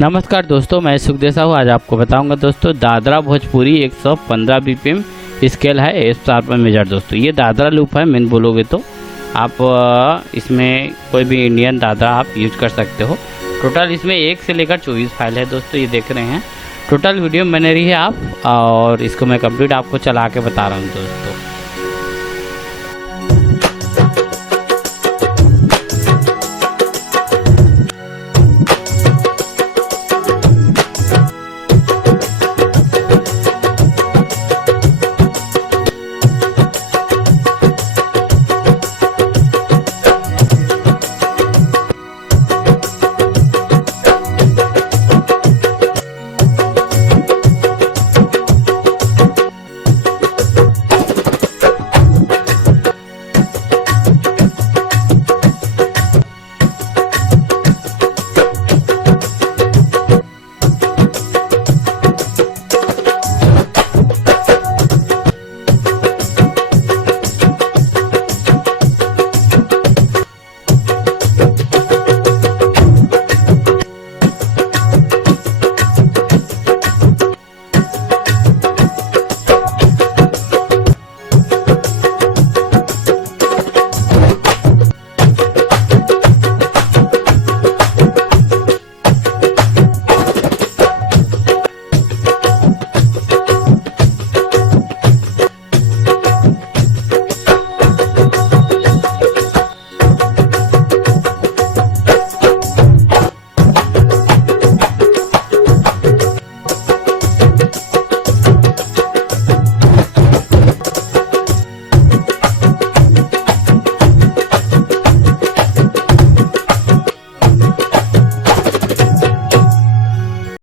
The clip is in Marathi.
नमस्कार दोस्तों, मैं सुखदेव साहू। आज आपको बताऊंगा दोस्तों दादरा भोजपुरी 115 बीपीएम स्केल है एफ शार्प मेजर। दोस्तों ये दादरा लूप है, मेन बोलोगे तो आप इसमें कोई भी इंडियन दादरा आप यूज कर सकते हो। टोटल इसमें 1 से लेकर 24 फाइल है दोस्तों, ये देख रहे हैं। टोटल वीडियो बने रही है आप, और इसको मैं कंप्लीट आपको चला के बता रहा हूँ दोस्तों।